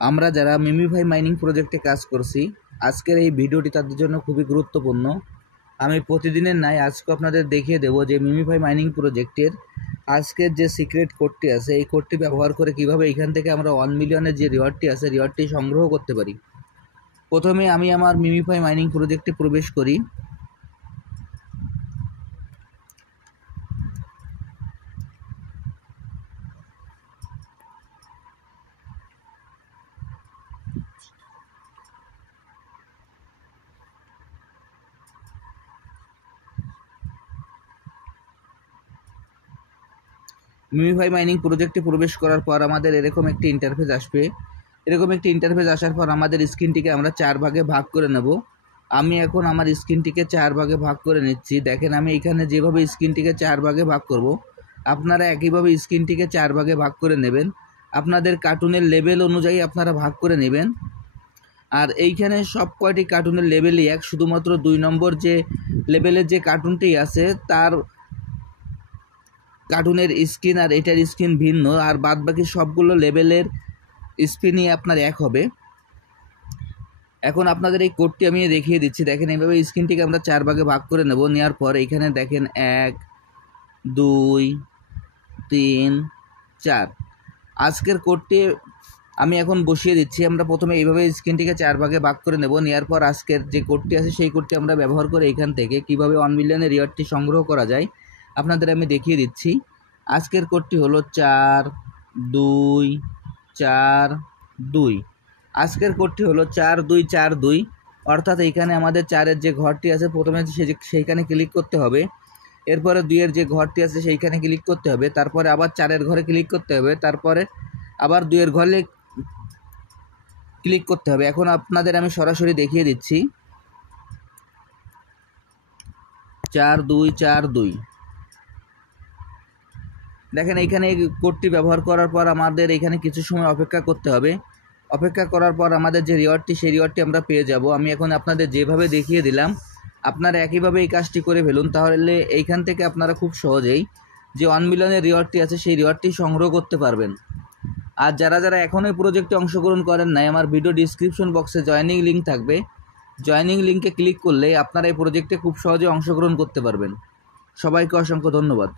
আমরা যারা MemeFi mining প্রজেক্টে কাজ করছি, আজকের এই ভিডিওটি তাদের জন্য খুবই গুরুত্বপূর্ণ। আমি প্রতিদিনের ন্যায় আজকে আপনাদের দেখিয়ে দেব যে মিমিফাই মাইনিং প্রজেক্টের আজকের যে সিক্রেট কোডটি আছে, এই কোডটি ব্যবহার করে কিভাবে এখান থেকে আমরা 1 মিলিয়নের যে রিওয়ার্ডটি আছে রিওয়ার্ডটি সংগ্রহ করতে পারি। প্রথমে আমি আমার মিমিফাই মাইনিং প্রজেক্টে প্রবেশ করি। মিমিফাই মাইনিং প্রজেক্টে প্রবেশ করার পর আমাদের এরকম একটি ইন্টারফেস আসবে। এরকম একটি ইন্টারফেস আসার পর আমাদের স্ক্রিনটিকে আমরা 4 ভাগে ভাগ করে নেব। আমি এখন আমার স্ক্রিনটিকে 4 ভাগে ভাগ করে নিচ্ছি। দেখেন আমি এখানে যেভাবে স্ক্রিনটিকে 4 ভাগে ভাগ করব, আপনারা একইভাবে স্ক্রিনটিকে 4 ভাগে ভাগ করে নেবেন। আপনাদের কার্টুনের লেভেল অনুযায়ী আপনারা ভাগ করে নেবেন। আর এইখানে সব কয়টি কার্টুনের লেভেলই এক, শুধুমাত্র 2 নম্বর যে লেভেলের যে কার্টুনটি আছে তার কার্টুনের স্ক্রিন আর এটার স্ক্রিন ভিন্ন, আর বাদ বাকি সবগুলো লেভেলের স্ক্রিনই আপনার এক হবে। এখন আপনাদের এই কোডটি আমি দেখিয়ে দিচ্ছি। দেখেন এইভাবে স্ক্রিনটিকে আমরা 4 ভাগে ভাগ করে নেব। নেওয়ার পর এখানে দেখেন 1 2 3 4 আজকের কোডটি আমি এখন বসিয়ে দিচ্ছি। আমরা প্রথমে এইভাবে স্ক্রিনটিকে 4 ভাগে ভাগ করে নেব। নেওয়ার পর আজকের যে কোডটি আছে সেই কোডটি আমরা ব্যবহার করে এখান থেকে কিভাবে 1 মিলিয়নের রিওয়ার্ডটি সংগ্রহ করা যায় আপনাদের আমি দেখিয়ে দিচ্ছি। আজকের কোডটি হলো 4 2 4 2। আজকের কোডটি হলো 4 2 4 2, অর্থাৎ এইখানে আমাদের 4-এর যে ঘরটি আছে প্রথমে সেইখানে ক্লিক করতে হবে। এরপরে 2-এর যে ঘরটি আছে সেইখানে ক্লিক করতে হবে। তারপরে আবার 4-এর ঘরে ক্লিক করতে হবে। তারপরে আবার 2-এর ঘরে ক্লিক করতে হবে। এখন আপনাদের আমি সরাসরি দেখিয়ে দিচ্ছি। 4 2 4 2। দেখেন এইখানে এই কোডটি ব্যবহার করার পর আমাদের এখানে কিছু সময় অপেক্ষা করতে হবে। অপেক্ষা করার পর আমাদের যে রিওয়ার্ডটি সেই রিওয়ার্ডটি আমরা পেয়ে যাব। আমি এখন আপনাদের যেভাবে দেখিয়ে দিলাম আপনারা একইভাবে এই কাজটি করে ফেলুন, তাহলে এইখান থেকে আপনারা খুব সহজেই যে 1 মিলিয়নের রিওয়ার্ডটি আছে সেই রিওয়ার্ডটি সংগ্রহ করতে পারবেন। আর যারা যারা এখনও এই প্রজেক্টে অংশগ্রহণ করেন নাই, আমার ভিডিও ডিসক্রিপশন বক্সে জয়েনিং লিঙ্ক থাকবে। জয়েনিং লিঙ্কে ক্লিক করলে আপনারা এই প্রজেক্টে খুব সহজে অংশগ্রহণ করতে পারবেন। সবাইকে অসংখ্য ধন্যবাদ।